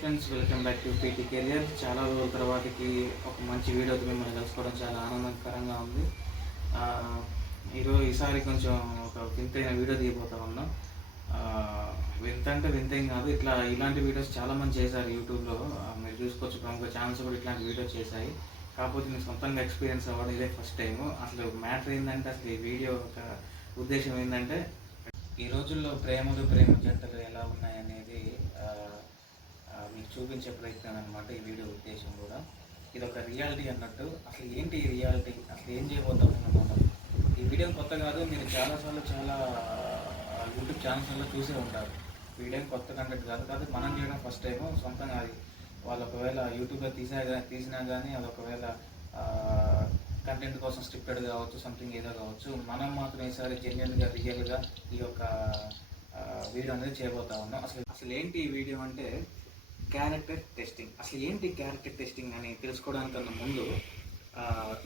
Friends, welcome back to PT career. చాలా రోజుల తర్వాతకి ఒక మంచి వీడియోతో మిమ్మల్ని కలుసుకోవడం చాలా ఆనందకరంగా ఉంది. ఈసారి కొంచెం ఒక వింతైన వీడియో తీయబోతా ఉన్నాం. వింత అంటే వింతేం కాదు, ఇలాంటి వీడియోస్ చాలామంది చేశారు యూట్యూబ్లో. మీరు చూసుకోవచ్చు, ప్రముఖ ఛానల్స్ కూడా ఇట్లాంటి వీడియోస్ చేశాయి. కాకపోతే నేను సొంతంగా ఎక్స్పీరియన్స్ అవ్వడం ఇదే ఫస్ట్ టైము. అసలు మ్యాటర్ ఏంటంటే, అసలు ఈ వీడియో ఒక ఉద్దేశం ఏంటంటే, ఈ రోజుల్లో ప్రేమ జంటలు ఎలా ఉన్నాయనేది మీకు చూపించే ప్రయత్నం అనమాట ఈ వీడియో ఉద్దేశం కూడా. ఇది ఒక రియాలిటీ అన్నట్టు. అసలు ఏంటి ఈ రియాలిటీ, అసలు ఏం చేయబోతాం మనం. ఈ వీడియో కొత్త కాదు, మీరు చాలాసార్లు చాలా యూట్యూబ్ ఛానల్స్లో చూసే ఉంటారు. వీడియో కొత్త కంటెంట్ కాదు, మనం చేయడం ఫస్ట్ టైము సొంతంగా. అది వాళ్ళు ఒకవేళ యూట్యూబ్లో తీసినా కానీ అది ఒకవేళ కంటెంట్ కోసం స్క్రిప్టెడ్ కావచ్చు, సంథింగ్ ఏదో కావచ్చు, మనం మాత్రం ఈసారి జెన్యున్గా రియల్గా ఈ యొక్క వీడియో అనేది చేయబోతా ఉన్నాం. అసలు ఏంటి ఈ వీడియో అంటే క్యారెక్టర్ టెస్టింగ్. అసలు ఏంటి క్యారెక్టర్ టెస్టింగ్ అని తెలుసుకోవడానికన్నా ముందు,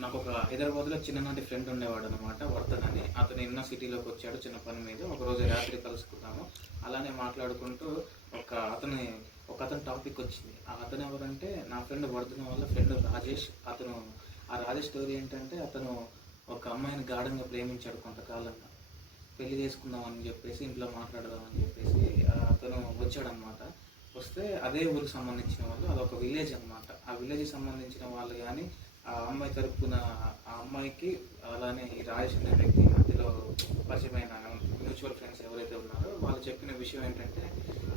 నాకు ఒక హైదరాబాద్లో చిన్ననాటి ఫ్రెండ్ ఉండేవాడు అనమాట, వర్ధన్ అని. అతను ఎన్నో సిటీలోకి వచ్చాడు చిన్న పని మీద. ఒకరోజు రాత్రి కలుసుకున్నాము. అలానే మాట్లాడుకుంటూ ఒక అతను టాపిక్ వచ్చింది. అతను ఎవరంటే నా ఫ్రెండ్ వర్ధన్ వాళ్ళ ఫ్రెండ్ రాజేష్. ఆ రాజేష్ స్టోరీ ఏంటంటే, అతను ఒక అమ్మాయిని గాఢంగా ప్రేమించాడు కొంతకాలంగా. పెళ్లి చేసుకుందామని చెప్పేసి, ఇంట్లో మాట్లాడదామని చెప్పేసి అతను వచ్చాడనమాట. వస్తే అదే ఊరికి సంబంధించిన వాళ్ళు, అదొక విలేజ్ అనమాట. ఆ విలేజ్కి సంబంధించిన వాళ్ళు కానీ ఆ అమ్మాయి తరపున ఆ అమ్మాయికి, అలానే ఈ రాజేష్ అనే వ్యక్తి మధ్యలో పరిచయమైన మ్యూచువల్ ఫ్రెండ్స్ ఎవరైతే ఉన్నారో వాళ్ళు చెప్పిన విషయం ఏంటంటే,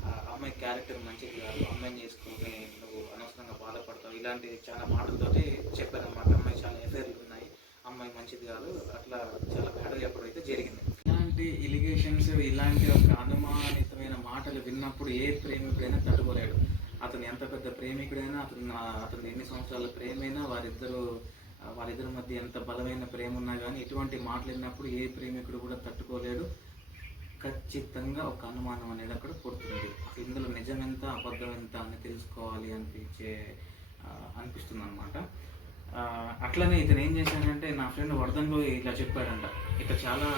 ఆ అమ్మాయి క్యారెక్టర్ మంచిది కాదు, అమ్మాయిని చేసుకుంటే నువ్వు అనవసరంగా బాధపడతావు, ఇలాంటి చాలా మాటలతోటి చెప్పారనమాట. అమ్మాయి చాలా ఎఫైర్లు ఉన్నాయి, అమ్మాయి మంచిది కాదు, అట్లా చాలా బ్యాడ్గా చెప్పడం అయితే జరిగింది. ఇలాంటి ఎలిగేషన్స్, ఇలాంటి ఒక అనుమానితమైన మాటలు విన్నప్పుడు ఏ ప్రేమికుడైనా తట్టుకోలేడు. అతను ఎంత పెద్ద ప్రేమికుడైనా, అతను ఎన్ని సంవత్సరాల ప్రేమైనా, వారిద్దరి మధ్య ఎంత బలమైన ప్రేమ ఉన్నా కానీ ఇటువంటి మాటలు విన్నప్పుడు ఏ ప్రేమికుడు కూడా తట్టుకోలేడు. ఖచ్చితంగా ఒక అనుమానం అనేది అక్కడ పుడుతుంది. అసలు ఇందులో నిజం ఎంత, అబద్ధం ఎంత అని తెలుసుకోవాలి అనిపిస్తుంది అనమాట. అట్లనే ఇతను ఏం చేశాడంటే, నా ఫ్రెండ్ వర్ధన్లో ఇలా చెప్పాడంట. ఇక చాలా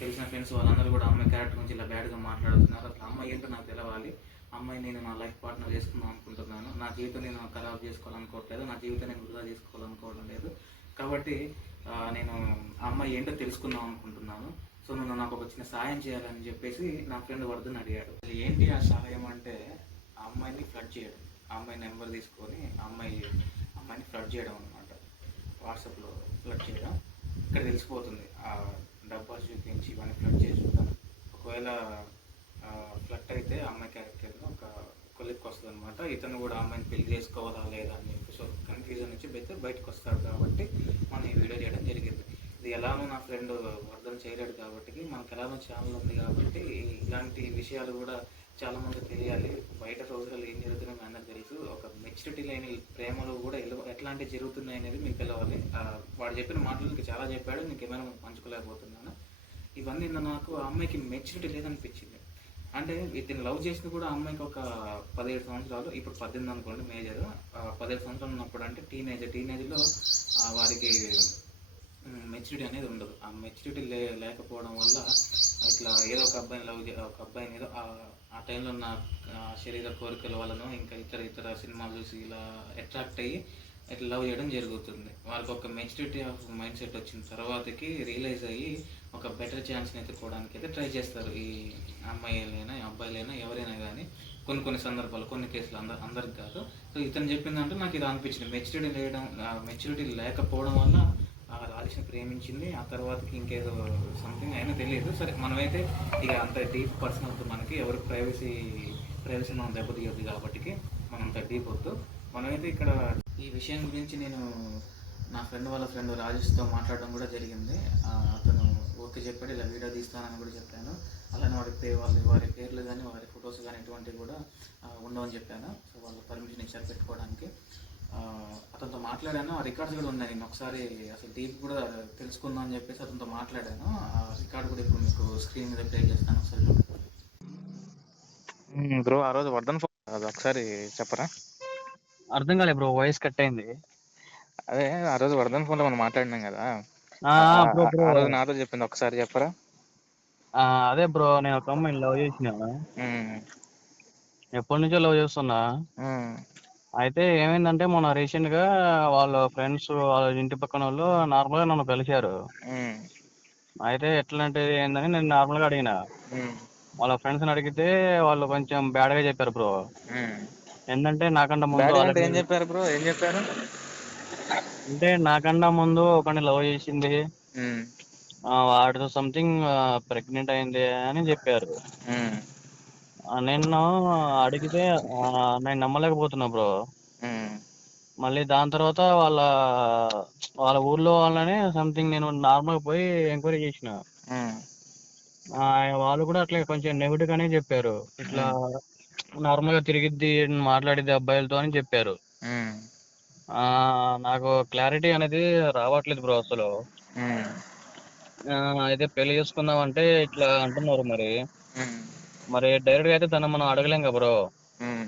తెలిసిన ఫ్రెండ్స్ వాళ్ళందరూ కూడా అమ్మాయి క్యారెక్టర్ గురించి ఇలా బ్యాడ్గా మాట్లాడుతున్నారు. అసలు అమ్మాయి ఏంటో నాకు తెలవాలి, అమ్మాయి నేను నా లైఫ్ పార్ట్నర్ చేసుకుందాం అనుకుంటున్నాను, నా జీవితం నేను ఖరాబ్ చేసుకోవాలనుకోవట్లేదు, నా జీవితం నేను వృధా చేసుకోవాలనుకోవడం లేదు, కాబట్టి నేను ఆ అమ్మాయి ఏంటో తెలుసుకుందాం అనుకుంటున్నాను. సో నువ్వు నాకు ఒక చిన్న సాయం చేయాలని చెప్పేసి నా ఫ్రెండ్ వర్ధన్ అడిగాడు. ఏంటి ఆ సహాయం అంటే, ఆ అమ్మాయిని ఫ్లడ్ చేయడం. ఆ అమ్మాయి నెంబర్ తీసుకొని అమ్మాయిని ఫ్లడ్ చేయడం అనమాట. వాట్సాప్లో ఫ్లడ్ చేయడం. ఇక్కడ తెలిసిపోతుంది, ఆ డబ్బా చూపించి ఇవన్నీ ఫ్లడ్ చేసి చూద్దాం. ఒకవేళ ఫ్లడ్ అయితే అమ్మాయి క్యారెక్టర్లో ఒక కొలిక్కి వస్తుంది అనమాట. ఇతను కూడా అమ్మాయిని పెళ్లి చేసుకోవాలా లేదా అని చెప్పి సో కన్ఫ్యూజన్ నుంచి బయటకు వస్తాడు. కాబట్టి మనం ఈ వీడియో చేయడం జరిగింది. ఇది ఎలానో నా ఫ్రెండ్ వర్ధన్ చేయలేడు కాబట్టి, మనకు ఎలానో ఛానల్ ఉంది కాబట్టి ఇలాంటి విషయాలు కూడా చాలామంది తెలియాలి. బయట రోజులలో ఏం జరుగుతుందో మీ అందరికి తెలుసు. ఒక మెచ్యూరిటీ లేని ప్రేమలు కూడా ఎట్లాంటివి జరుగుతున్నాయి అనేది మీకు తెలవాలి. వాడు చెప్పిన మాటలు మీకు చాలా చెప్పాడు, మీకు ఏమైనా పంచుకోలేకపోతున్నాను. ఇవన్నీ నాకు ఆ అమ్మాయికి మెచ్యూరిటీ లేదనిపించింది. అంటే ఇతను లవ్ చేసింది కూడా ఆ అమ్మాయికి ఒక 17 సంవత్సరాలు, ఇప్పుడు 18 అనుకోండి మేజర్. 17 సంవత్సరాలు ఉన్నప్పుడు అంటే టీనేజ్లో వారికి మెచ్యూరిటీ అనేది ఉండదు. ఆ మెచ్యూరిటీ లేకపోవడం వల్ల ఇట్లా ఏదో ఒక అబ్బాయిని ఏదో ఆ టైంలో ఉన్న శరీర కోరికల వలన ఇంకా ఇతర సినిమాలు చూసి ఇలా అట్రాక్ట్ అయ్యి ఇట్లా లవ్ చేయడం జరుగుతుంది. వాళ్ళకి ఒక మెచ్యూరిటీ ఆఫ్ మైండ్ సెట్ వచ్చిన తర్వాతకి రియలైజ్ అయ్యి ఒక బెటర్ ఛాన్స్ని ఎత్తుకోవడానికి అయితే ట్రై చేస్తారు. ఈ అమ్మాయిలైనా అబ్బాయిలైనా ఎవరైనా కానీ కొన్ని సందర్భాలు, కొన్ని కేసులు, అందరికి కాదు. సో ఇతను చెప్పిందంటే నాకు ఇది అనిపించింది, మెచ్యూరిటీ లేకపోవడం వల్ల రాజేష్ని ప్రేమించింది. ఆ తర్వాతకి ఇంకేదో సంథింగ్ అయినా తెలియదు. సరే, మనమైతే ఇక అంత డీప్ పర్సనల్ వద్దు, మనకి ఎవరి ప్రైవసీ మనం దెబ్బతీయద్దు కాబట్టి మనం అంత డీప్ వద్దు. మనమైతే ఇక్కడ ఈ విషయం గురించి నేను నా వాళ్ళ ఫ్రెండ్ రాజేష్తో మాట్లాడడం కూడా జరిగింది. అతను ఓకే చెప్పాడు, ఇలా వీడియో తీస్తానని కూడా చెప్పాను. అలానే వారి పేర్లు కానీ వారి ఫొటోస్ కానీ ఎటువంటివి కూడా ఉండవని చెప్పాను. సో వాళ్ళు పర్మిషన్ ఇచ్చారు పెట్టుకోవడానికి. అతనితో మాట్లాడాను, ఆ రికార్డ్స్ కూడా ఉన్నాయి. నేను ఒకసారి అసలు డీప్ కూడా తెలుసుకుందాం అని చెప్పేసి అతనితో మాట్లాడాను. ఆ రికార్డ్ కూడా ఇప్పుడు మీకు స్క్రీన్ మీద ప్లే చేస్తాను ఒకసారి. బ్రో, ఆ రోజు వర్ధన్ ఫోన్ ఒకసారి చెప్పరా? అర్థం కాలే బ్రో, వాయిస్ కట్ అయింది. అదే ఆ రోజు వర్ధన్ ఫోన్ లో మనం మాట్లాడినాం కదా, ఆ రోజు నాతో చెప్పింది, ఒకసారి చెప్పరా? అదే బ్రో, నేను ఒక అమ్మాయిని లవ్ చేసినాను. ఎప్పటి నుంచో లవ్ చేస్తున్నా. ఉమ్, అయితే ఏమైందంటే మొన్న రీసెంట్ గా వాళ్ళ ఫ్రెండ్స్ వాళ్ళ ఇంటి పక్కన వాళ్ళు నార్మల్ గా నన్ను కలిశారు. ఉమ్, అయితే ఎట్లాంటి ఏందని నేను నార్మల్ గా అడిగిన. ఉమ్, వాళ్ళ ఫ్రెండ్స్ ని అడిగితే వాళ్ళు కొంచెం బ్యాడ్ గా చెప్పారు బ్రో. ఉమ్. ఏంటంటే నాకన్నా ముందు బ్యాడ్గా అంటే ఆల్రెడీ ఏం చెప్పారు బ్రో, ఏం చెప్పారు? అంటే నాకన్నా ముందు ఒకరిని లవ్ చేసింది, ఉమ్, వాడితో సంథింగ్ ప్రెగ్నెంట్ అయింది అని చెప్పారు. ఉమ్, నేను అడిగితే నేను నమ్మలేకపోతున్నా బ్రో. ఉమ్, మళ్ళీ దాని తర్వాత వాళ్ళ ఊర్లో వాళ్ళని సంథింగ్ నేను నార్మల్ పోయి ఎంక్వైరీ చేసిన. ఉమ్, ఆ, వాళ్ళు కూడా అట్లే కొంచెం నెగిటివ్ గానే చెప్పారు. ఇట్లా ఉమ్, నార్మల్ గా తిరిగిద్ది మాట్లాడిద్ది అబ్బాయిలతో అని చెప్పారు. ఉమ్, ఆ నాకు క్లారిటీ అనేది రావట్లేదు బ్రో అసలు. ఉమ్, ఆ, అయితే పెళ్లి చేసుకుందాం అంటే ఇట్లా అంటున్నారు మరి. ఉమ్, మరి డైరెక్ట్ గా అయితే దాన్ని మనం అడగలేం కదా బ్రో. ఉమ్,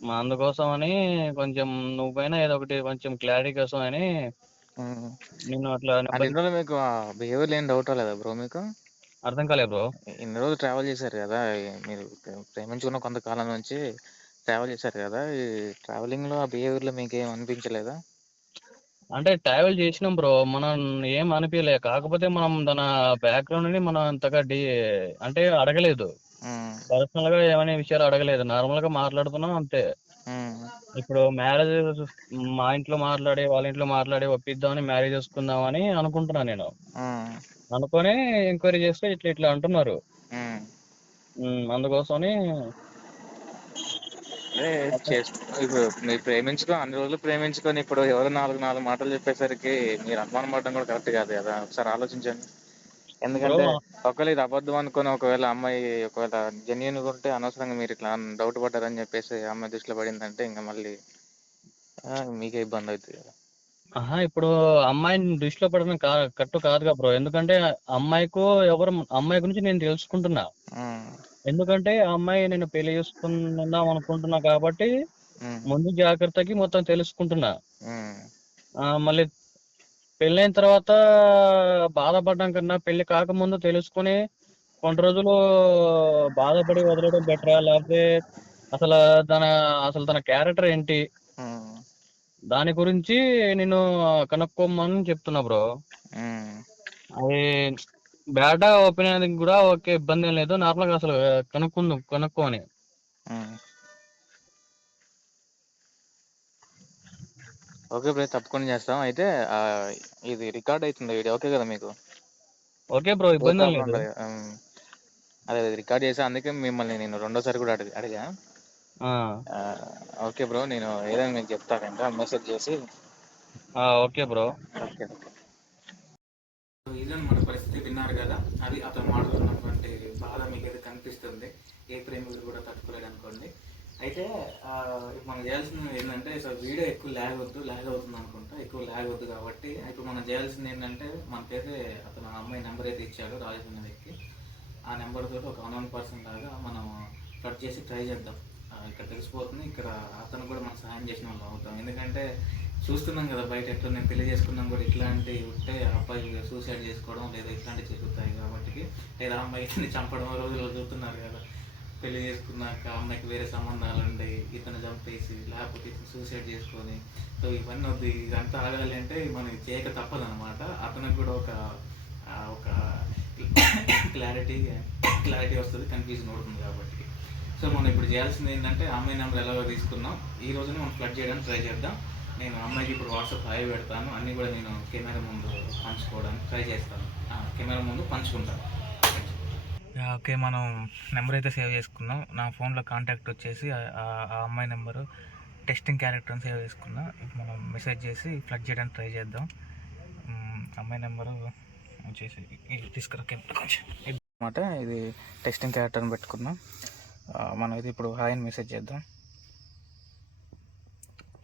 మా అందుకోసం అని కొంచెం నువ్వైనా ఏదో ఒకటి కొంచెం క్లారిటీ కోసం అని ఉమ్. నిన్ను అట్లా అంటే నెంబర్ ఇన్ని రోజులు మీకు బిహేవియర్ ఏం డౌట్ రాలేదా బ్రో మీకు? అర్థం కాలే బ్రో. ఇన్ని రోజులు ట్రావెల్ చేశారు కదా, మీరు ప్రేమించుకున్న కొంతకాలం నుంచి ట్రావెల్ చేశారు కదా, ఈ ట్రావెలింగ్ లో ఆ బిహేవియర్ లో మీకు ఏం అనిపించలేదా? అంటే ట్రావెల్ చేసినాం బ్రో, మనం ఏం అనిపించలే. కాకపోతే మనం తన బ్యాక్గ్రౌండ్ ని మనం అంతగా అంటే అడగలేదు. ఉమ్, పర్సనల్ గా ఏమనే విషయాలు అడగలేదు, నార్మల్ గా మాట్లాడుతున్నాం అంతే. ఉమ్, ఇప్పుడు మ్యారేజ్ మా ఇంట్లో మాట్లాడి వాళ్ళ ఇంట్లో మాట్లాడి ఒప్పిద్దామని మ్యారేజ్ చేసుకుందాం అని అనుకుంటున్నా నేను. ఉమ్, అనుకొని ఎంక్వైరీ చేస్తే ఇట్లా ఇట్లా అంటున్నారు. ఉమ్. అందుకోసమని అదే ఇప్పుడు మీరు అన్ని రోజులు ప్రేమించుకొని ఇప్పుడు ఎవరు నాలుగు నాలుగు మాటలు చెప్పేసరికి మీరు అనుమానం పడడం కూడా కరెక్ట్ కాదు కదా. ఒకసారి ఆలోచించండి. బ్రో. ఎందుకంటే ఒకవేళ ఇది అబద్ధం అనుకొని ఒకవేళ అమ్మాయి ఒకవేళ జెన్యున్ గా ఉంటే అనవసరంగా మీరు ఇట్లా డౌట్ పడ్డారని చెప్పేసి అమ్మాయి దృష్టిలో పడిందంటే ఇంకా మళ్ళీ మీకే ఇబ్బంది అవుతుంది కదా. ఆహా, ఇప్పుడు అమ్మాయిని దృష్టిలో పడడం కట్టు కాదుగా బ్రో. ఎందుకంటే అమ్మాయి గురించి నేను తెలుసుకుంటున్నా. ఉమ్, ఎందుకంటే ఆ అమ్మాయి నేను పెళ్లి చేసుకుందాం అనుకుంటున్నా కాబట్టి ఉమ్, ముందు జాగ్రత్తకి మొత్తం తెలుసుకుంటున్నా. ఉమ్, మళ్ళీ పెళ్ళైన తర్వాత బాధపడడం కన్నా పెళ్లి కాకముందు తెలుసుకుని కొన్ని రోజులు బాధపడి వదిలేయడం బెటరా, లేకపోతే అసలు తన తన క్యారెక్టర్ ఏంటి ఉమ్, దాని గురించి నేను కనుక్కోమని చెప్తున్నా బ్రో. ఉమ్, అది బ్యాడ్ ఒపీనియన్ కూడా ఓకే, ఇబ్బంది ఏం లేదు. నార్మల్ గా అసలు కనుక్కోని. ఉమ్. ఓకే బ్రో, తప్పకుండా చేస్తాం. అయితే ఇది రికార్డ్ అవుతుంది వీడియో, ఓకే కదా మీకు? ఓకే బ్రో, ఏ ఇబ్బంది ఏం ప్రాబ్లం లేదు. ఉండదు. అదే రికార్డ్ చేసా, అందుకే మిమ్మల్ని నేను రెండోసారి కూడా అడిగా. ఆ, ఆ, ఓకే బ్రో, నేను ఏదైనా మీకు చెప్తానంట మెసేజ్ చేసి. Okay bro. Okay okay. ఇదన్నమాట పరిస్థితి. విన్నారు కదా, అది అతను మాట్లాడుతున్నటువంటి బాధ మీకు అయితే కనిపిస్తుంది. ఏ ప్రేమికుడు కూడా తట్టుకోలేడు అనుకోండి. అయితే ఇప్పుడు మనం చేయాల్సింది ఏంటంటే, వీడియో ఎక్కువ ల్యాగ్ అవుతుంది అనుకుంటా. ఎక్కువ ల్యాగ్ వద్దు కాబట్టి ఇప్పుడు మనం చేయాల్సింది ఏంటంటే, మనకైతే అతను అమ్మాయి నెంబర్ అయితే ఇచ్చాడు రాజేష్ అనే వ్యక్తి. ఆ నెంబర్ తోటి ఒక అన్నోన్ పర్సన్ లాగా మనం కట్ చేసి ట్రై చేద్దాం. ఇక్కడ తెలిసిపోతుంది, ఇక్కడ అతను కూడా మనం సహాయం చేసిన వాళ్ళు అవుతాం. ఎందుకంటే చూస్తున్నాం కదా బయట ఎట్లా, నేను పెళ్లి చేసుకున్నాం కూడా ఇట్లాంటి ఉంటే అబ్బాయి సూసైడ్ చేసుకోవడం లేదా ఇట్లాంటివి జరుగుతాయి కాబట్టి, లేదా అమ్మాయిని చంపడం రోజులు చూస్తున్నారు కదా. పెళ్లి చేసుకున్నాక అమ్మాయికి వేరే సంబంధాలు ఉండి ఇతను చంపేసి లేకపోతే ఇతను సూసైడ్ చేసుకొని, సో ఇవన్నీ వద్దు. ఇదంతా ఆగాలి అంటే మనం చేయక తప్పదు అనమాట. అతనికి కూడా ఒక ఒక క్లారిటీ వస్తుంది, కన్ఫ్యూజన్ అవుతుంది కాబట్టి. సో మనం ఇప్పుడు చేయాల్సింది ఏంటంటే, అమ్మాయి నెంబర్ ఎలాగో తీసుకున్నాం, ఈ రోజున మనం ఫ్లడ్ చేయడానికి ట్రై చేద్దాం. నేను అమ్మాయికి ఇప్పుడు వాట్సాప్ హాయ్ పెడతాను, అన్నీ కూడా నేను కెమెరా ముందు పంచుకోవడానికి ట్రై చేస్తాను. కెమెరా ముందు పంచుకుంటాను. ఓకే, మనం నెంబర్ అయితే సేవ్ చేసుకున్నాం. నా ఫోన్లో కాంటాక్ట్ వచ్చేసి ఆ అమ్మాయి నెంబరు టెస్టింగ్ క్యారెక్టర్ అని సేవ్ చేసుకున్నాం. ఇప్పుడు మనం మెసేజ్ చేసి ఫ్లడ్ చేయడానికి ట్రై చేద్దాం. అమ్మాయి నెంబరు వచ్చేసి తీసుకురా కొంచెం అనమాట. ఇది టెస్టింగ్ క్యారెక్టర్ని పెట్టుకున్నాం. మనం అయితే ఇప్పుడు హాయ్ అని మెసేజ్ చేద్దాం,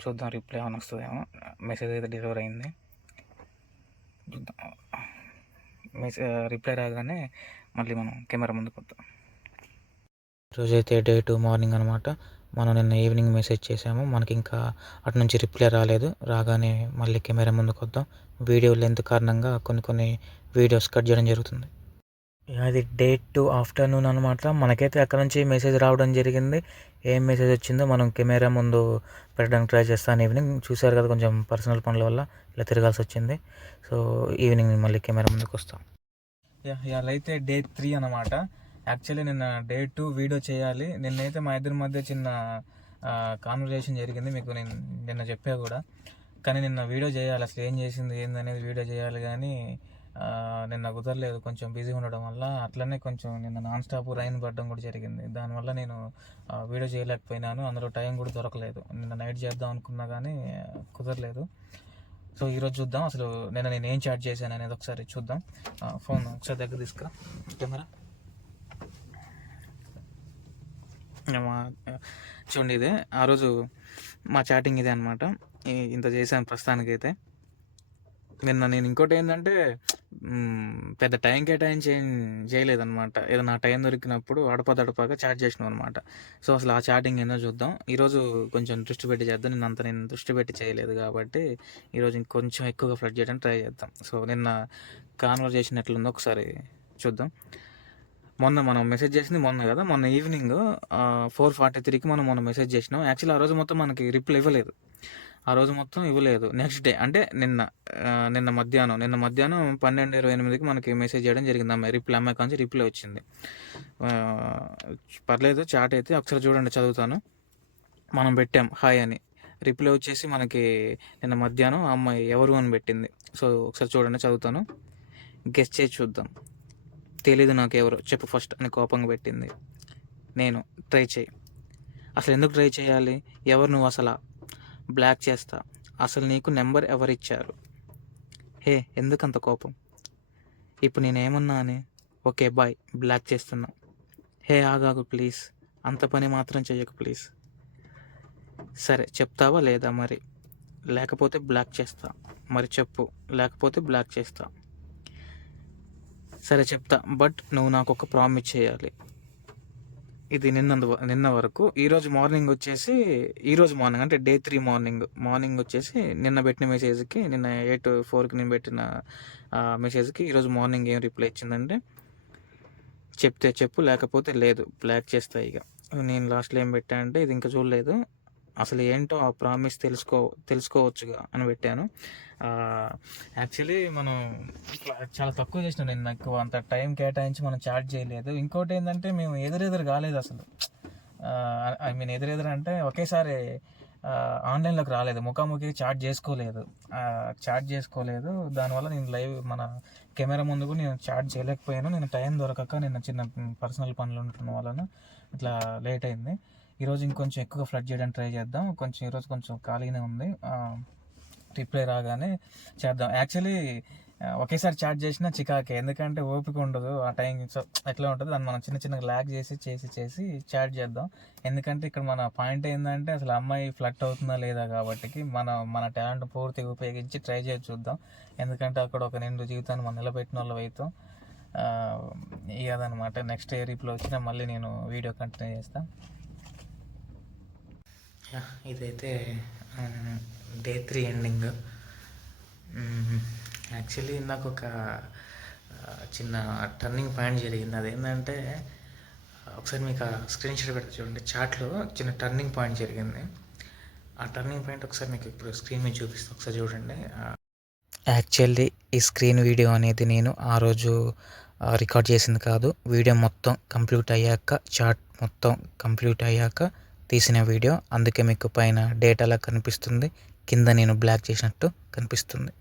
చూద్దాం రిప్లై ఏమైనా వస్తుందేమో. మెసేజ్ అయితే డెలివర్ అయింది, చూద్దాం. రిప్లై రాగానే మళ్ళీ మనం కెమెరా ముందుకు వద్దాం. ఈరోజైతే డే 2 మార్నింగ్ అనమాట. మనం నిన్న ఈవినింగ్ మెసేజ్ చేసాము, మనకి ఇంకా అటు నుంచి రిప్లై రాలేదు. రాగానే మళ్ళీ కెమెరా ముందుకు వద్దాం. వీడియో లెంత్ కారణంగా కొన్ని వీడియోస్ కట్ చేయడం జరుగుతుంది. అది డే 2 ఆఫ్టర్నూన్ అనమాట. మనకైతే అక్కడ నుంచి మెసేజ్ రావడం జరిగింది. ఏం మెసేజ్ వచ్చిందో మనం కెమెరా ముందు పెట్టడానికి ట్రై చేస్తాను. ఈవినింగ్ చూశారు కదా, కొంచెం పర్సనల్ పనుల వల్ల ఇలా తిరగాల్సి వచ్చింది. సో ఈవినింగ్ నేను మళ్ళీ కెమెరా ముందుకు వస్తాను. ఇవాళ అయితే డే 3 అనమాట. యాక్చువల్లీ నిన్న డే 2 వీడియో చేయాలి. నిన్నైతే మా ఇద్దరి మధ్య చిన్న కాన్వర్జేషన్ జరిగింది, మీకు నేను నిన్న చెప్పా కూడా. కానీ నిన్న వీడియో చేయాలి, అసలు ఏం చేసింది ఏందనేది వీడియో చేయాలి, కానీ నిన్న కుదరలేదు, కొంచెం బిజీ ఉండడం వల్ల. అట్లనే కొంచెం నిన్న నాన్ స్టాప్ రైన్ పడడం కూడా జరిగింది. దానివల్ల నేను వీడియో చేయలేకపోయినాను, అందులో టైం కూడా దొరకలేదు. నిన్న నైట్ చేద్దాం అనుకున్నా కానీ కుదరలేదు. సో ఈరోజు చూద్దాం అసలు నేను ఏం చాట్ చేశాను అనేది ఒకసారి చూద్దాం. ఫోన్ ఒకసారి దగ్గర తీసుకురా, కెమెరా. చూడండి, ఇదే ఆ రోజు మా చాటింగ్ ఇదే అనమాట. ఇంత చేశాను ప్రస్తుతానికైతే. నిన్న నేను ఇంకోటి ఏంటంటే పెద్ద టైం కేటాయించి ఏం చేయలేదన్నమాట. ఏదో నా టైం దొరికినప్పుడు అడపదడపగా చాట్ చేసినాం అనమాట. సో అసలు ఆ చాటింగ్ ఏందో చూద్దాం. ఈరోజు కొంచెం దృష్టి పెట్టి చేద్దాం. నేను దృష్టి పెట్టి చేయలేదు కాబట్టి ఈరోజు ఇంకొంచెం ఎక్కువగా ఫ్లడ్ చేయడానికి ట్రై చేద్దాం. సో నిన్న కాన్వర్జేషన్ ఎట్లుందో ఒకసారి చూద్దాం. మొన్న మనం మెసేజ్ చేసింది మొన్న ఈవినింగ్ 4:43కి మనం మెసేజ్ చేసినాం. యాక్చువల్లీ ఆ రోజు మొత్తం మనకి రిప్లై ఇవ్వలేదు. నెక్స్ట్ డే అంటే నిన్న మధ్యాహ్నం 12:28కి మనకి మెసేజ్ చేయడం జరిగింది. అమ్మాయి కాంచి రిప్లై వచ్చింది. పర్లేదు, చాట్ అయితే ఒకసారి చూడండి, చదువుతాను. మనం పెట్టాం హాయ్ అని, రిప్లై వచ్చేసి మనకి నిన్న మధ్యాహ్నం ఆ అమ్మాయి ఎవరు అని పెట్టింది. సో ఒకసారి చూడండి, చదువుతాను. గెస్ చేసి చూద్దాం. తెలీదు నాకు ఎవరు చెప్పు ఫస్ట్ అని కోపంగా పెట్టింది. నేను ట్రై చేయి. అసలు ఎందుకు ట్రై చేయాలి? ఎవరు నువ్వు అసలు? బ్లాక్ చేస్తా. అసలు నీకు నెంబర్ ఎవరిచ్చారు? హే, ఎందుకంత కోపం? ఇప్పుడు నేనేమన్నా అని? ఓకే బాయ్, బ్లాక్ చేస్తున్నా. హే ఆగాగు ప్లీజ్, అంత పని మాత్రం చెయ్యకు ప్లీజ్. సరే చెప్తావా లేదా మరి? లేకపోతే బ్లాక్ చేస్తా. మరి చెప్పు, లేకపోతే బ్లాక్ చేస్తా. సరే చెప్తా, బట్ నువ్వు నాకు ఒక ప్రామిస్ చేయాలి. ఇది నిన్న వరకు. ఈరోజు మార్నింగ్ అంటే డే 3 మార్నింగ్ వచ్చేసి నిన్న పెట్టిన మెసేజ్కి, నిన్న 8:04కి నేను పెట్టిన మెసేజ్కి ఈరోజు మార్నింగ్ ఏం రిప్లై ఇచ్చిందంటే, చెప్తే చెప్పు, లేకపోతే లేదు, బ్లాక్ చేస్తా. ఇక నేను లాస్ట్లో ఏం పెట్టాను అంటే, ఇది ఇంకా చూడలేదు, అసలు ఏంటో ఆ ప్రామిస్ తెలుసుకోవచ్చుగా అని పెట్టాను. యాక్చువల్లీ మనం చాలా తక్కువ చేసినాం, నేను నాకు అంత టైం కేటాయించి మనం చాట్ చేయలేదు. ఇంకోటి ఏంటంటే మేము ఎదురెదురు కాలేదు అసలు. ఐ మీన్ ఎదురెదురు అంటే ఒకేసారి ఆన్లైన్లోకి రాలేదు, ముఖాముఖి చాట్ చేసుకోలేదు. దానివల్ల నేను లైవ్ మన కెమెరా ముందుకు నేను చాట్ చేయలేకపోయాను. నేను టైం దొరకక నిన్న చిన్న పర్సనల్ పనులు ఉండటం వలన ఇట్లా లేట్ అయింది. ఈరోజు ఇంకొంచెం ఎక్కువగా ఫ్లడ్ చేయడానికి ట్రై చేద్దాం. ఈరోజు కొంచెం ఖాళీగానే ఉంది, రిప్లై రాగానే చేద్దాం. యాక్చువల్లీ ఒకేసారి చాట్ చేసినా చికాకే, ఎందుకంటే ఓపిక ఉండదు ఆ టైం. సో ఎట్లా ఉంటుంది, దాన్ని మనం చిన్నగా ల్యాగ్ చేసి చాట్ చేద్దాం. ఎందుకంటే ఇక్కడ మన పాయింట్ ఏంటంటే అసలు అమ్మాయి ఫ్లట్ అవుతుందా లేదా కాబట్టి మన టాలెంట్ పూర్తిగా ఉపయోగించి ట్రై చేసి చూద్దాం. ఎందుకంటే అక్కడ ఒక నిండు జీవితాన్ని మనం నిలబెట్టిన వాళ్ళు అవుతాం. ఇదనమాట. నెక్స్ట్ రిప్లై వచ్చినా మళ్ళీ నేను వీడియో కంటిన్యూ చేస్తాను. ఇదైతే డే 3 ఎండింగ్. యాక్చువల్లీ నాకు ఒక చిన్న టర్నింగ్ పాయింట్ జరిగింది. అదేంటంటే ఒకసారి మీకు స్క్రీన్ షాట్ పెడితే చూడండి, చాట్లో చిన్న టర్నింగ్ పాయింట్ జరిగింది. ఆ టర్నింగ్ పాయింట్ ఒకసారి మీకు ఇప్పుడు స్క్రీన్ మీద చూపిస్తాను, ఒకసారి చూడండి. యాక్చువల్లీ ఈ స్క్రీన్ వీడియో అనేది నేను ఆ రోజు రికార్డ్ చేసింది కాదు. వీడియో మొత్తం కంప్లీట్ అయ్యాక, చాట్ మొత్తం కంప్లీట్ అయ్యాక తీసిన వీడియో. అందుకే మీకు పైన డేటాలా కనిపిస్తుంది, కింద నేను బ్లాక్ చేసినట్టు కనిపిస్తుంది.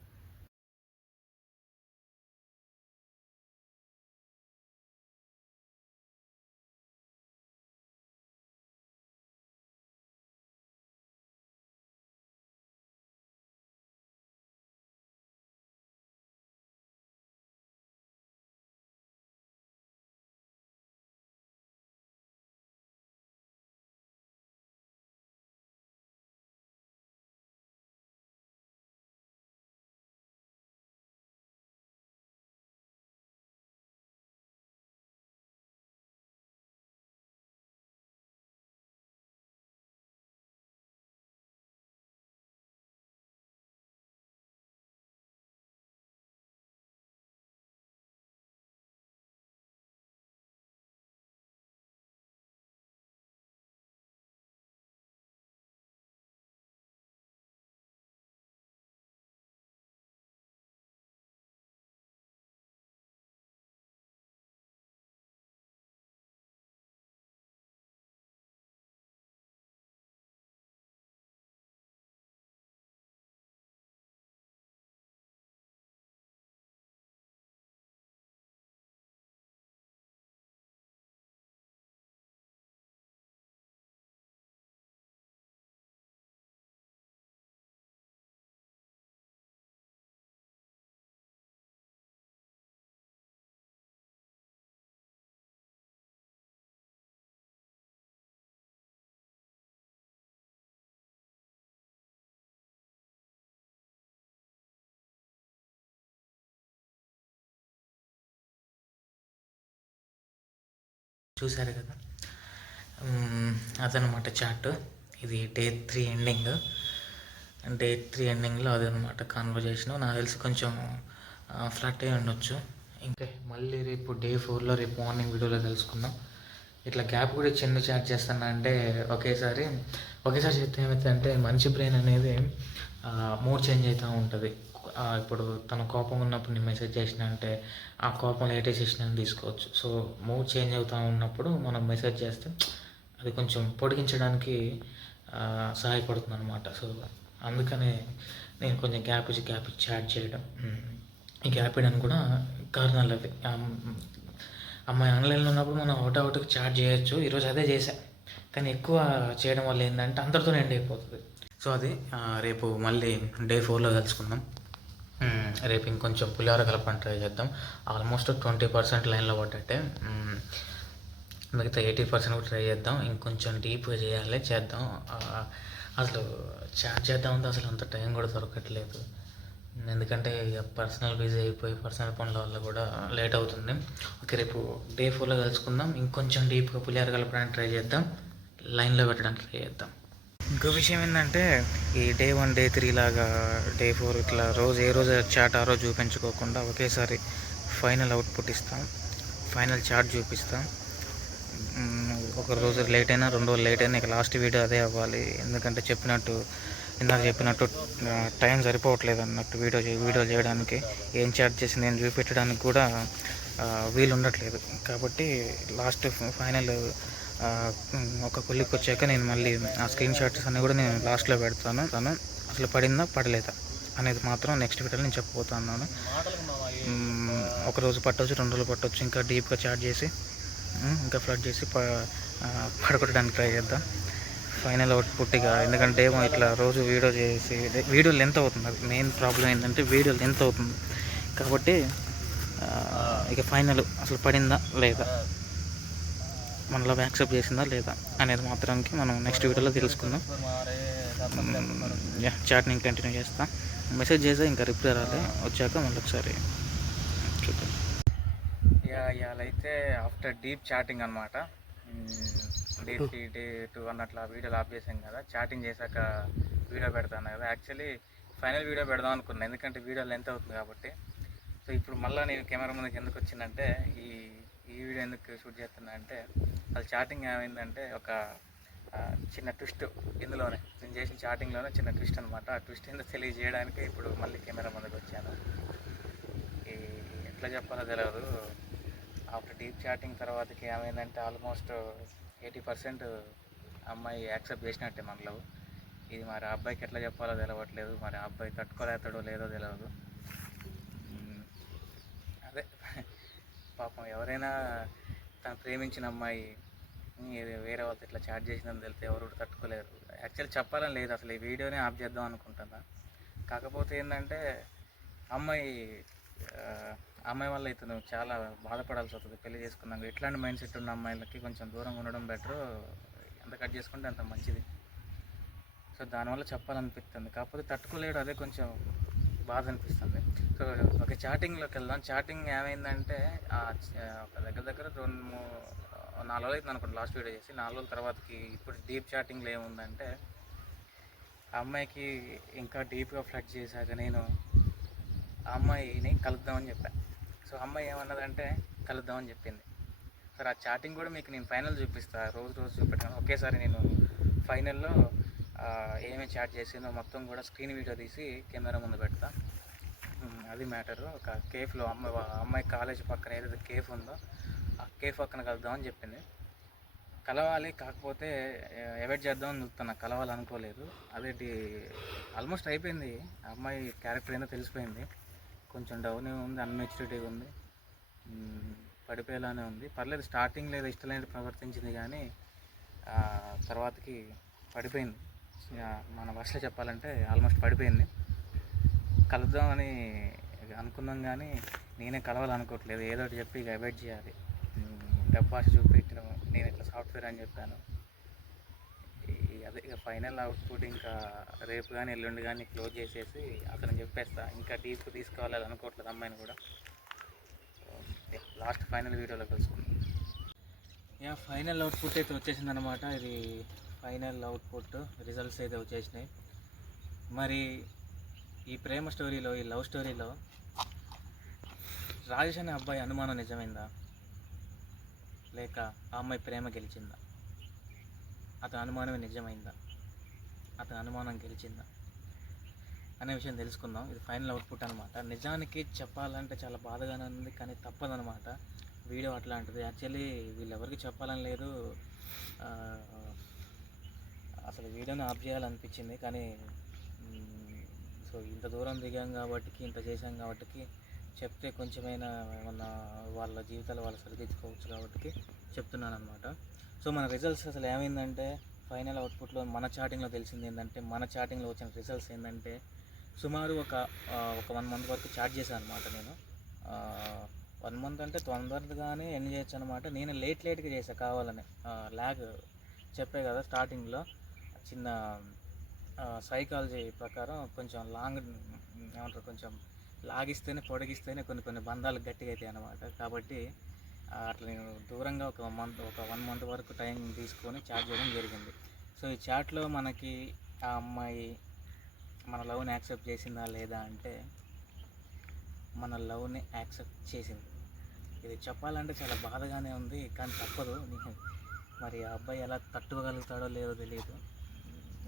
చూసారు కదా. అదనమాట చాట్. ఇది డే 3 ఎండింగ్. డే 3 ఎండింగ్లో అదనమాట కాన్వర్జేషను. నాకు తెలిసి కొంచెం ఫ్లట్ అయి ఉండొచ్చు. ఇంకా మళ్ళీ రేపు డే 4లో రేపు మార్నింగ్ వీడియోలో తెలుసుకుందాం. ఇట్లా గ్యాప్ కూడా చిన్న చాట్ చేస్తున్నా అంటే ఒకేసారి చెప్తే ఏమవుతుందంటే మనిషి బ్రెయిన్ అనేది మూడ్ చేంజ్ అవుతూ ఉంటుంది. ఇప్పుడు తన కోపం ఉన్నప్పుడు నేను మెసేజ్ చేసిన అంటే ఆ కోపం ఏ డెసిషన్ అని తీసుకోవచ్చు. సో మూడ్ చేంజ్ అవుతూ ఉన్నప్పుడు మనం మెసేజ్ చేస్తే అది కొంచెం పొడిగించడానికి సహాయపడుతుంది అనమాట. సో అందుకనే నేను కొంచెం గ్యాప్ ఇచ్చి చాట్ చేయడం. ఈ గ్యాప్ ఇవ్వడానికి కూడా కారణాలు అవి. అమ్మాయి ఆన్లైన్లో ఉన్నప్పుడు మనం ఒకటికి చాట్ చేయొచ్చు. ఈరోజు అదే చేశా, కానీ ఎక్కువ చేయడం వల్ల ఏంటంటే అందరితో ఎండ్ అయిపోతుంది. సో అది రేపు మళ్ళీ డే 4లో కలుసుకుందాం. రేపు ఇంకొంచెం పులిహోర కలపని ట్రై చేద్దాం. ఆల్మోస్ట్ 20% లైన్లో పడ్డట్టే. మిగతా 80% కూడా ట్రై చేద్దాం. ఇంకొంచెం డీప్గా చేద్దాం. అసలు చాట్ చేద్దామంటే అసలు అంత టైం కూడా దొరకట్లేదు. ఎందుకంటే ఇక పర్సనల్ బిజీ అయిపోయి పర్సనల్ పనుల వల్ల కూడా లేట్ అవుతుంది. ఓకే, రేపు డే 4లో కలుసుకుందాం. ఇంకొంచెం డీప్గా పులిహోర కలపడానికి ట్రై చేద్దాం. లైన్లో పెట్టడానికి ట్రై చేద్దాం. ఇంకో విషయం ఏంటంటే ఈ డే 1 డే 3 లాగా డే 4 ఇట్లా ఏ రోజు చాట్ ఆ రోజు చూపించుకోకుండా ఒకేసారి ఫైనల్ అవుట్పుట్ ఇస్తాం. ఫైనల్ చాట్ చూపిస్తాం. ఒక రోజు లేట్ అయినా 2 రోజులు లేట్ అయినా ఇక లాస్ట్ వీడియో అదే అవ్వాలి. ఎందుకంటే ఇందాక చెప్పినట్టు టైం సరిపోవట్లేదు అన్నట్టు వీడియో చేయడానికి. ఏం చాట్ చేసి నేను చూపెట్టడానికి కూడా వీలు ఉండట్లేదు. కాబట్టి లాస్ట్ ఫైనల్ ఒక కొలిక్కి వచ్చాక నేను మళ్ళీ ఆ స్క్రీన్ షాట్స్ అన్నీ కూడా నేను లాస్ట్లో పెడతాను. అసలు పడిందా పడలేదా అనేది మాత్రం నెక్స్ట్ వీడియోలో నేను చెప్పబోతున్నాను. ఒకరోజు పట్టవచ్చు, 2 రోజులు పట్టవచ్చు. ఇంకా డీప్గా చాట్ చేసి ఇంకా ఫ్లడ్ చేసి పడగొట్టడానికి ట్రై చేద్దాం. ఫైనల్ అవుట్పుట్ ఇక ఎందుకంటే ఇట్లా రోజు వీడియో లెంత్ అవుతుంది. అది మెయిన్ ప్రాబ్లం ఏంటంటే వీడియో లెంత్ అవుతుంది. కాబట్టి ఇక ఫైనల్ అసలు పడిందా లేదా, మనలో యాక్సెప్ట్ చేసిందా లేదా అనేది మాత్రానికి మనం నెక్స్ట్ వీడియోలో తెలుసుకుందాం. చాట్ని కంటిన్యూ చేస్తా. మెసేజ్ చేస్తే ఇంకా రిప్లై రాలే, వచ్చాక మళ్ళీ ఒకసారి చూద్దాం. ఇవాళ అయితే ఆఫ్టర్ డీప్ చాటింగ్ అనమాట. డే 3 డే 2 అన్నట్లా వీడియోలు ఆఫ్ చేసాం కదా. చాటింగ్ చేశాక వీడియో పెడతాను కదా. యాక్చువల్లీ ఫైనల్ వీడియో పెడదాం అనుకున్నాను, ఎందుకంటే వీడియో లెంత్ అవుతుంది కాబట్టి. సో ఇప్పుడు మళ్ళీ నేను కెమెరా ముందుకు ఎందుకు వచ్చిందంటే ఈ వీడియో ఎందుకు షూట్ చేస్తున్నా అంటే అది చాటింగ్ ఏమైందంటే ఒక చిన్న ట్విస్ట్ ఇందులోనే నేను చేసిన చాటింగ్లోనే చిన్న ట్విస్ట్ అనమాట. ఆ ట్విస్ట్ ఎందుకు తెలియజేయడానికి ఇప్పుడు మళ్ళీ కెమెరా ముందుకు వచ్చాను. ఎట్లా చెప్పాలో తెలియదు. ఆఫ్టర్ డీప్ చాటింగ్ తర్వాతకి ఏమైందంటే ఆల్మోస్ట్ 80% అమ్మాయి యాక్సెప్ట్ చేసినట్టే మనలో. ఇది మరి ఆ అబ్బాయికి ఎట్లా చెప్పాలో తెలియట్లేదు. మరి ఆ అబ్బాయి తట్టుకోలేతాడో లేదో తెలియదు. అదే పాపం ఎవరైనా తను ప్రేమించిన అమ్మాయి వేరే వాళ్ళతో ఇట్లా చాట్ చేసిందని తెలిస్తే ఎవరు తట్టుకోలేరు. యాక్చువల్లీ చెప్పాలని లేదు, అసలు ఈ వీడియోనే ఆఫ్ చేద్దాం అనుకుంటున్నా. కాకపోతే ఏంటంటే అమ్మాయి వల్ల ఇతను చాలా బాధపడాల్సి వస్తుంది పెళ్లి చేసుకున్నాక. ఇట్లాంటి మైండ్ సెట్ ఉన్న అమ్మాయిలకి కొంచెం దూరంగా ఉండడం బెటరు. ఎంత కట్ చేసుకుంటే అంత మంచిది. సో దానివల్ల చెప్పాలనిపిస్తుంది, కాకపోతే తట్టుకోలేడు. అదే కొంచెం బాధ అనిపిస్తుంది. సో ఒక చాటింగ్లోకి వెళ్దాం. చాటింగ్ ఏమైందంటే ఒక దగ్గర 4 రోజులు అవుతుంది అనుకోండి లాస్ట్ వీడియో చేసి. 4 రోజుల తర్వాతకి ఇప్పుడు డీప్ చాటింగ్లో ఏముందంటే ఆ అమ్మాయికి ఇంకా డీప్గా ఫ్లడ్ చేశాక నేను ఆ అమ్మాయిని కలుద్దామని చెప్పాను. సో అమ్మాయి ఏమన్నదంటే కలుద్దామని చెప్పింది. సరే ఆ చాటింగ్ కూడా మీకు నేను ఫైనల్ చూపిస్తాను, రోజు చూపెట్టాను. ఒకేసారి నేను ఫైనల్లో ఏమేమి చాట్ చేసిందో మొత్తం కూడా స్క్రీన్ వీడియో తీసి కెమెరా ముందు పెడతా. అది మ్యాటరు. ఒక కేఫ్లో అమ్మాయి కాలేజ్ పక్కన ఏదైతే కేఫ్ ఉందో ఆ కేఫ్ పక్కన కలుద్దామని చెప్పింది. కలవాలి, కాకపోతే అవాయిడ్ చేద్దామని చూస్తున్నా, కలవాలనుకోలేదు. అదేంటి ఆల్మోస్ట్ అయిపోయింది. అమ్మాయి క్యారెక్టర్ ఏందో తెలిసిపోయింది. కొంచెం డౌన్ ఉంది, అన్మెచ్యూరిటీగా ఉంది, పడిపోయేలానే ఉంది. పర్లేదు, స్టార్టింగ్ లేదా ఇష్టలేని ప్రవర్తించింది, కానీ తర్వాతకి పడిపోయింది. మన భాషలో చెప్పాలంటే ఆల్మోస్ట్ పడిపోయింది. కలుద్దామని అనుకున్నాం, కానీ నేనే కలవాలనుకోవట్లేదు. ఏదో ఒకటి చెప్పి ఇక అవాయిడ్ చేయాలి. డబ్బాష చూపించడం, నేను ఇట్లా సాఫ్ట్వేర్ అని చెప్పాను. అదే ఇక ఫైనల్ అవుట్పుట్ ఇంకా రేపు కానీ ఎల్లుండి కానీ క్లోజ్ చేసేసి అతను చెప్పేస్తా. ఇంకా డీప్ తీసుకోవాలని అనుకోవట్లేదు అమ్మాయిని కూడా. లాస్ట్ ఫైనల్ వీడియోలో కలుసుకుందాం. ఫైనల్ అవుట్పుట్ అయితే వచ్చేసింది అనమాట. ఇది ఫైనల్ అవుట్పుట్, రిజల్ట్స్ అయితే వచ్చేసినాయి. మరి ఈ ప్రేమ స్టోరీలో, ఈ లవ్ స్టోరీలో రాజేష్ అనే అబ్బాయి అనుమానం నిజమైందా, లేక ఆ అమ్మాయి ప్రేమ గెలిచిందా? అతని అనుమానమే నిజమైందా, అతని అనుమానం గెలిచిందా అనే విషయం తెలుసుకుందాం. ఇది ఫైనల్ అవుట్పుట్ అనమాట. నిజానికి చెప్పాలంటే చాలా బాధగానే ఉంది, కానీ తప్పదనమాట. వీడియో అట్లాంటిది. యాక్చువల్లీ వీళ్ళెవరికి చెప్పాలని లేదు. ఆ, అసలు వీడియోని ఆఫ్ చేయాలనిపించింది, కానీ సో ఇంత దూరం దిగాం కాబట్టి, ఇంత చేసాం కాబట్టి చెప్తే కొంచెమైనా ఏమన్నా వాళ్ళ జీవితాలు వాళ్ళు సరిదిద్దుకోవచ్చు కాబట్టి చెప్తున్నాను అనమాట. సో మన రిజల్ట్స్ అసలు ఏమైందంటే, ఫైనల్ అవుట్పుట్లో మన చాటింగ్లో తెలిసింది ఏంటంటే, మన చాటింగ్లో వచ్చిన రిజల్ట్స్ ఏంటంటే, సుమారు ఒక 1 మంత్ వరకు చాట్ చేశాను అనమాట నేను. 1 మంత్ అంటే తొందరగానే ఎండ్ చేయొచ్చు అనమాట. నేను లేట్గా చేశాను కావాలని. ల్యాగ్ చెప్పే కదా స్టార్టింగ్లో చిన్న సైకాలజీ ప్రకారం కొంచెం లాంగ్ ఏమంటారు, కొంచెం లాగిస్తేనే పొడిగిస్తేనే కొన్ని బంధాలు గట్టిగా అవుతాయి అన్నమాట. కాబట్టి అట్లా నేను దూరంగా ఒక 1 మంత్ వరకు టైం తీసుకొని చాట్ చేయడం జరిగింది. సో ఈ చాట్లో మనకి ఆ అమ్మాయి మన లవ్ని యాక్సెప్ట్ చేసిందా లేదా అంటే, మన లవ్ని యాక్సెప్ట్ చేసింది. ఇది చెప్పాలంటే చాలా బాధగానే ఉంది, కానీ తప్పదు. మరి ఆ అబ్బాయి ఎలా తట్టుకోగలుగుతాడో లేదో తెలియదు,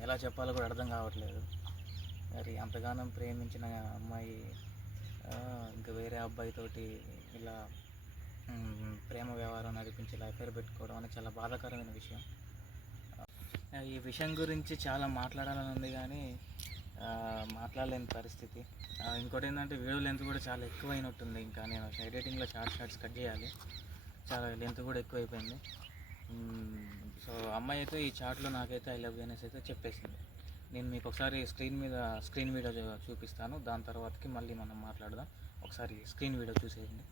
ఎలా చెప్పాలో కూడా అర్థం కావట్లేదు. మరి అంతగానం ప్రేమించిన అమ్మాయి ఇంకా వేరే అబ్బాయితోటి ఇలా ప్రేమ వ్యవహారం నడిపించి ఇలా అఫేర్ పెట్టుకోవడం అనేది చాలా బాధాకరమైన విషయం. ఈ విషయం గురించి చాలా మాట్లాడాలని ఉంది, కానీ మాట్లాడలేని పరిస్థితి. ఇంకోటి ఏంటంటే, వీడియో లెంత్ కూడా చాలా ఎక్కువైనట్టుంది. ఇంకా నేను ఎడిటింగ్లో షార్ట్స్ కట్ చేయాలి, చాలా లెంత్ కూడా ఎక్కువైపోయింది. సో అమ్మాయి అయితే ఈ చాట్లో నాకైతే ఐ లవ్ యూ అనేసి అయితే చెప్పేసింది. నేను మీకు ఒకసారి స్క్రీన్ వీడియో చూపిస్తాను, దాని తర్వాతకి మళ్ళీ మనం మాట్లాడదాం. ఒకసారి స్క్రీన్ వీడియో చూసేయండి.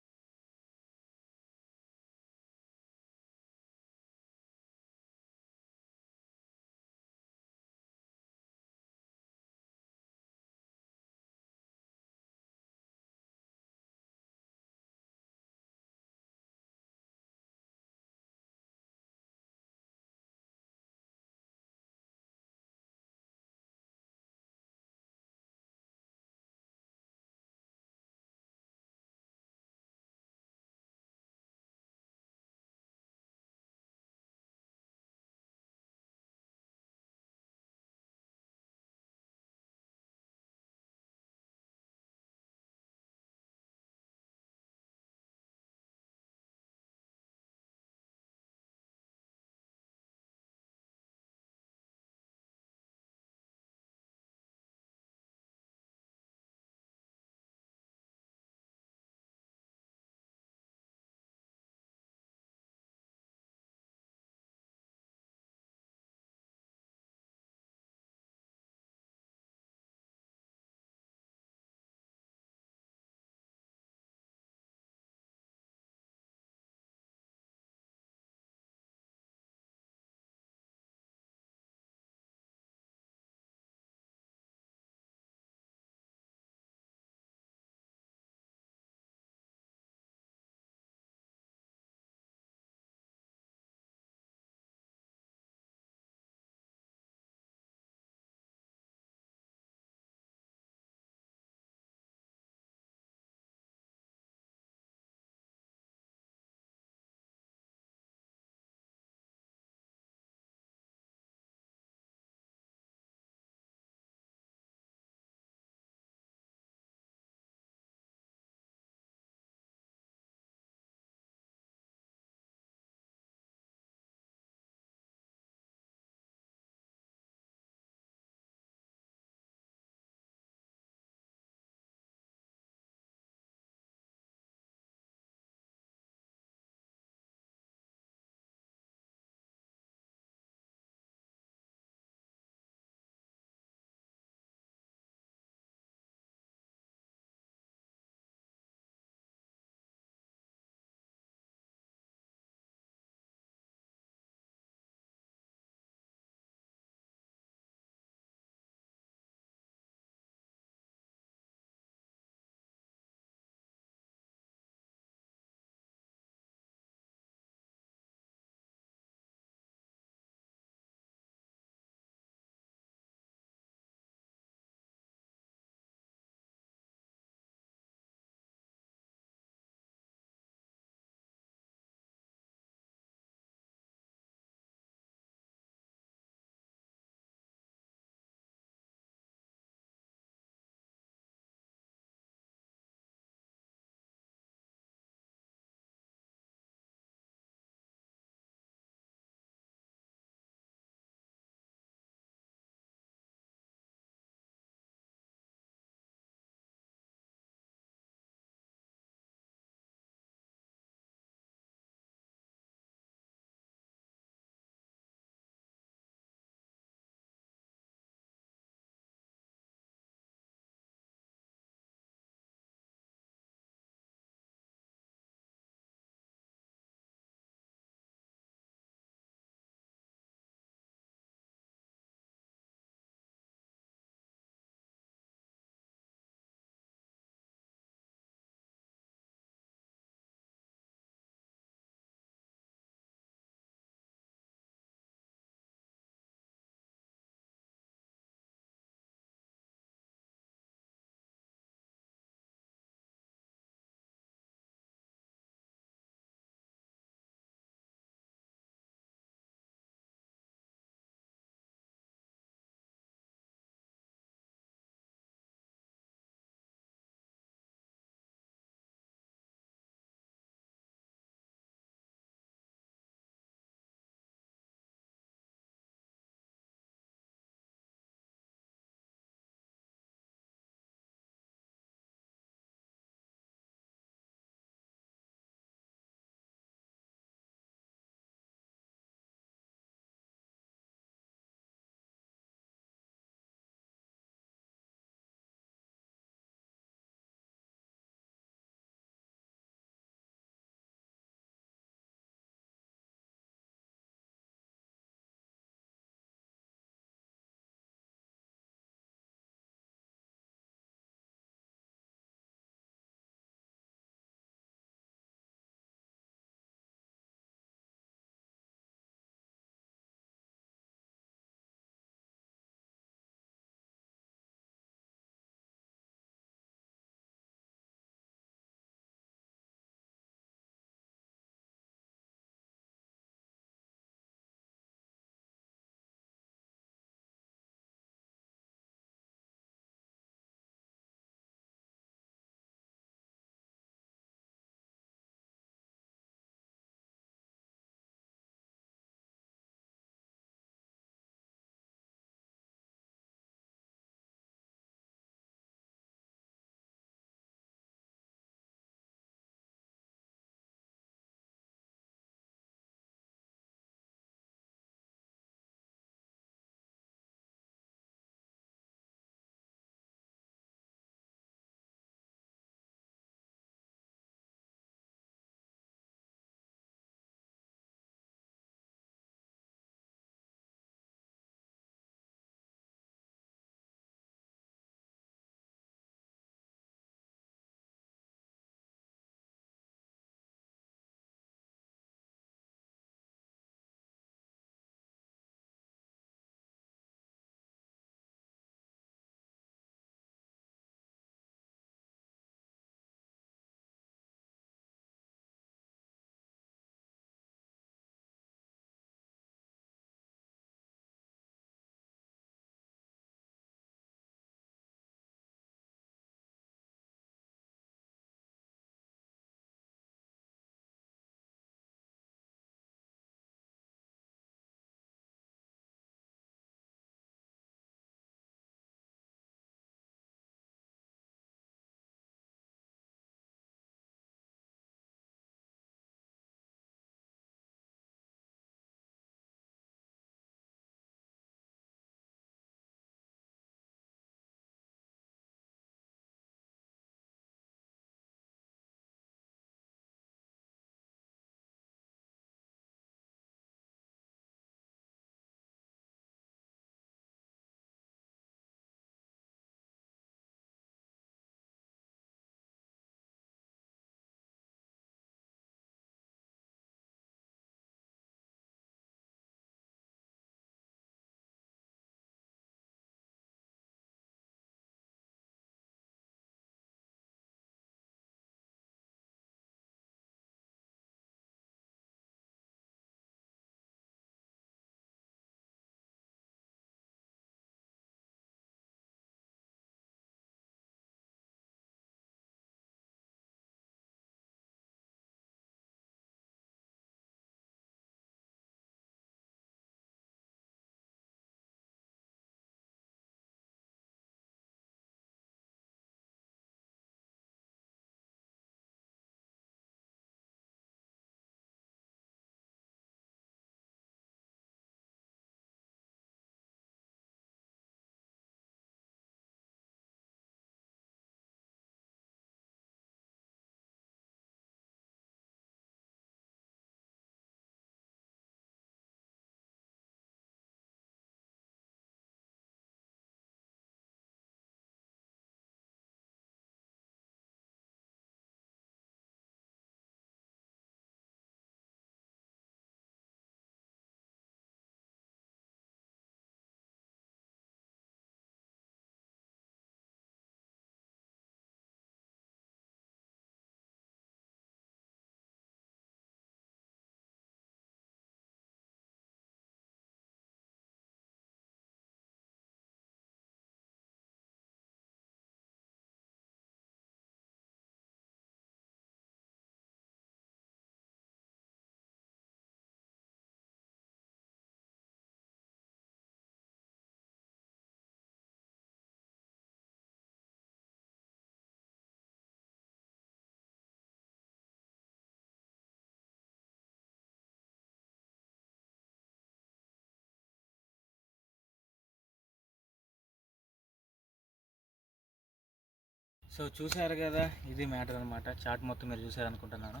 సో చూశారు కదా, ఇది మ్యాటర్ అనమాట. చాట్ మొత్తం మీరు చూసారు అనుకుంటున్నాను.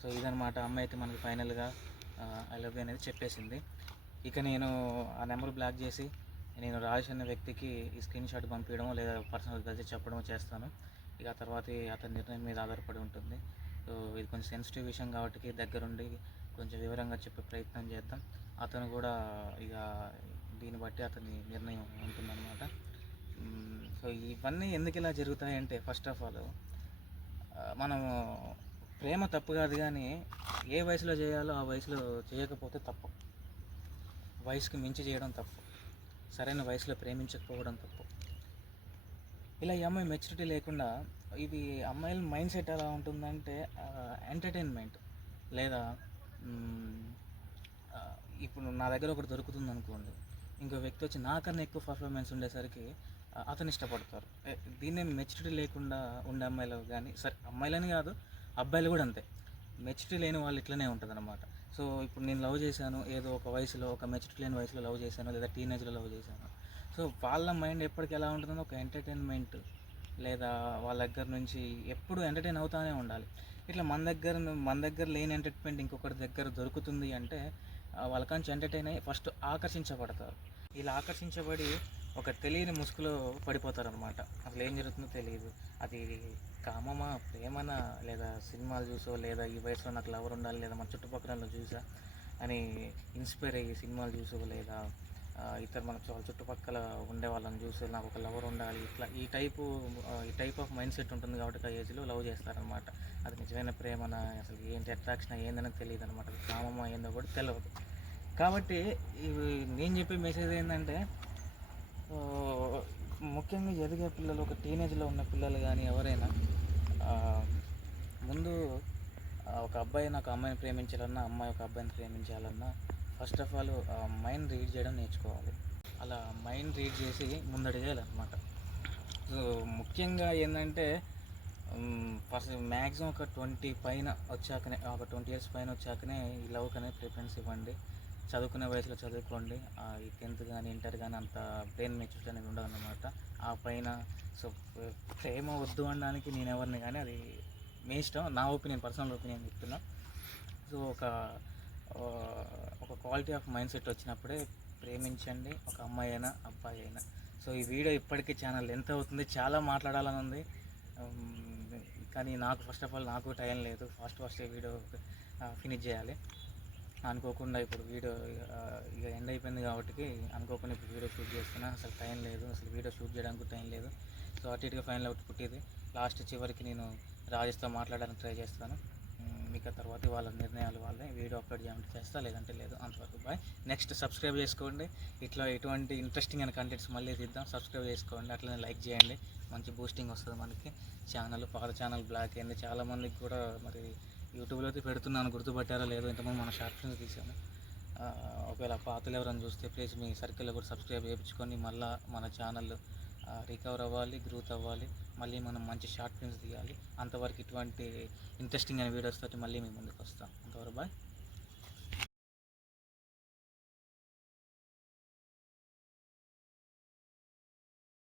సో ఇదనమాట, అమ్మాయి అయితే మనకి ఫైనల్గా ఐ లవ్ యూ అనేది చెప్పేసింది. ఇక నేను ఆ నెంబర్ బ్లాక్ చేసి నేను రాజేష్ అనే వ్యక్తికి ఈ స్క్రీన్ షాట్ పంపించడం లేదా పర్సనల్ కలిసి చెప్పడం చేస్తాను. ఇక ఆ తర్వాత అతని నిర్ణయం మీద ఆధారపడి ఉంటుంది. సో ఇది కొంచెం సెన్సిటివ్ విషయం కాబట్టి దగ్గరుండి కొంచెం వివరంగా చెప్పే ప్రయత్నం చేద్దాం. అతను కూడా ఇక దీన్ని బట్టి అతని నిర్ణయం ఉంటుందన్నమాట. సో ఇవన్నీ ఎందుకు ఇలా జరుగుతాయంటే, ఫస్ట్ ఆఫ్ ఆల్ మనము ప్రేమ తప్పు కాదు, కానీ ఏ వయసులో చేయాలో ఆ వయసులో చేయకపోతే తప్పు. వయసుకి మించి చేయడం తప్పు. సరైన వయసులో ప్రేమించకపోవడం తప్పు. ఇలా ఈ అమ్మాయి మెచ్యూరిటీ లేకుండా, ఇది అమ్మాయిల మైండ్ సెట్ ఎలా ఉంటుందంటే ఎంటర్టైన్మెంట్ లేదా ఇప్పుడు నా దగ్గర ఒకటి దొరుకుతుంది అనుకోండి, ఇంకో వ్యక్తి వచ్చి నాకన్నా ఎక్కువ పర్ఫార్మెన్స్ ఉండేసరికి అతను ఇష్టపడతారు. దీన్నే మెచ్యూరిటీ లేకుండా ఉండే అమ్మాయిలు కానీ, సరే అమ్మాయిలని కాదు అబ్బాయిలు కూడా అంతే, మెచ్యూరిటీ లేని వాళ్ళు ఇట్లనే ఉంటుంది అనమాట. సో ఇప్పుడు నేను లవ్ చేశాను, ఏదో ఒక వయసులో, ఒక మెచ్యూరిటీ లేని వయసులో లవ్ చేశాను, లేదా టీనేజ్లో లవ్ చేశాను. సో వాళ్ళ మైండ్ ఎప్పటికి ఎలా ఉంటుందో, ఒక ఎంటర్టైన్మెంట్ లేదా వాళ్ళ దగ్గర నుంచి ఎప్పుడు ఎంటర్టైన్ అవుతూనే ఉండాలి. ఇట్లా మన దగ్గర లేని ఎంటర్టైన్మెంట్ ఇంకొకటి దగ్గర దొరుకుతుంది అంటే వాళ్ళకంచి ఎంటర్టైన్ అయ్యి ఫస్ట్ ఆకర్షించబడతారు. ఇలా ఆకర్షించబడి ఒక తెలియని ముసుగులో పడిపోతారనమాట. అసలు ఏం జరుగుతుందో తెలియదు. అది కామమా, ప్రేమనా, లేదా సినిమాలు చూసో, లేదా ఈ వయసులో నాకు లవర్ ఉండాలి, లేదా మన చుట్టుపక్కల చూసా అని ఇన్స్పైర్ అయ్యి సినిమాలు చూసో, లేదా మన చుట్టుపక్కల ఉండే వాళ్ళని చూసి నాకు ఒక లవర్ ఉండాలి, ఇట్లా ఈ టైప్ ఆఫ్ మైండ్ సెట్ ఉంటుంది కాబట్టి ఆ ఏజ్లో లవ్ చేస్తారనమాట. అది నిజమైన ప్రేమనా, అసలు ఏంటి అట్రాక్షన్ ఏందని తెలియదు అనమాట. అది కామమా ఏందో కూడా తెలియదు. కాబట్టి నేను చెప్పే మెసేజ్ ఏంటంటే, ముఖ్యంగా ఎదిగే పిల్లలు, ఒక టీనేజ్లో ఉన్న పిల్లలు కానీ ఎవరైనా ముందు ఒక అబ్బాయి నాకు అమ్మాయిని ప్రేమించాలన్నా, అమ్మాయి ఒక అబ్బాయిని ప్రేమించాలన్నా first of all mind read చేయడం నేర్చుకోవాలి. అలా మైండ్ రీడ్ చేసి ముందడిగేయాలన్నమాట. సో ముఖ్యంగా ఏంటంటే ఫస్ట్ మ్యాక్సిమం ఒక 20 పైన వచ్చాకనే, ఒక 20 years పైన వచ్చాకనే ఈ లవ్కి అనేది ప్రిఫరెన్స్ ఇవ్వండి. చదువుకునే వయసులో చదువుకోండి. ఈ 10th కానీ ఇంటర్ కానీ అంత బ్రెయిన్ మెచ్యూరిటీ అనేది ఉండదు అన్నమాట. ఆ పైన సో ప్రేమ వద్దు అనడానికి నేను ఎవరిని కానీ, అది మీ ఇష్టం. నా ఒపీనియన్, పర్సనల్ ఒపీనియన్ చెప్తున్నా. సో ఒక క్వాలిటీ ఆఫ్ మైండ్ సెట్ వచ్చినప్పుడే ప్రేమించండి, ఒక అమ్మాయి అయినా అబ్బాయి అయినా. సో ఈ వీడియో ఇప్పటికీ ఛానల్ ఎంత అవుతుంది, చాలా మాట్లాడాలని ఉంది, కానీ నాకు ఫస్ట్ ఆఫ్ ఆల్ నాకు టైం లేదు. ఫస్ట్ ఈ వీడియో ఫినిష్ చేయాలి. అనుకోకుండా ఇప్పుడు వీడియో ఇక ఎండ్ అయిపోయింది కాబట్టి అనుకోకుండా ఇప్పుడు వీడియో షూట్ చేస్తున్నా. అసలు టైం లేదు, అసలు వీడియో షూట్ చేయడానికి టైం లేదు. సో అటు ఇటుగా ఫైనల్ అవుట్పుట్ ఇది. చివరికి నేను రాజేష్తో మాట్లాడడానికి ట్రై చేస్తాను. మీకు తర్వాత వాళ్ళ నిర్ణయాలు వాళ్ళే. వీడియో అప్లోడ్ చేయడానికి చేస్తా, లేదంటే లేదు. అంతవరకు బాయ్. నెక్స్ట్ సబ్స్క్రైబ్ చేసుకోండి. ఇట్లా ఎటువంటి ఇంట్రెస్టింగ్ అయిన కంటెంట్స్ మళ్ళీ తీద్దాం. సబ్స్క్రైబ్ చేసుకోండి, అట్లనే లైక్ చేయండి. మంచి బూస్టింగ్ వస్తుంది మనకి. పాత ఛానల్ బ్లాక్ అయింది. చాలామందికి కూడా మరి యూట్యూబ్లో అయితే పెడుతున్నాను, గుర్తుపట్టారో లేదో. ఇంతకుముందు మన షార్ట్ ఫిల్మ్స్ తీసాను. ఒకవేళ పాతలు ఎవరైనా చూస్తే ప్లీజ్ మీ సర్కిల్లో కూడా సబ్స్క్రైబ్ చేయించుకొని మళ్ళీ మన ఛానల్ రికవర్ అవ్వాలి, గ్రోత్ అవ్వాలి. మళ్ళీ మనం మంచి షార్ట్ ఫిల్మ్స్ తీయాలి. అంతవరకు ఇటువంటి ఇంట్రెస్టింగ్ అయిన వీడియోస్ తోటి మళ్ళీ మేము ముందుకు వస్తాం. అంతవరకు బాయ్.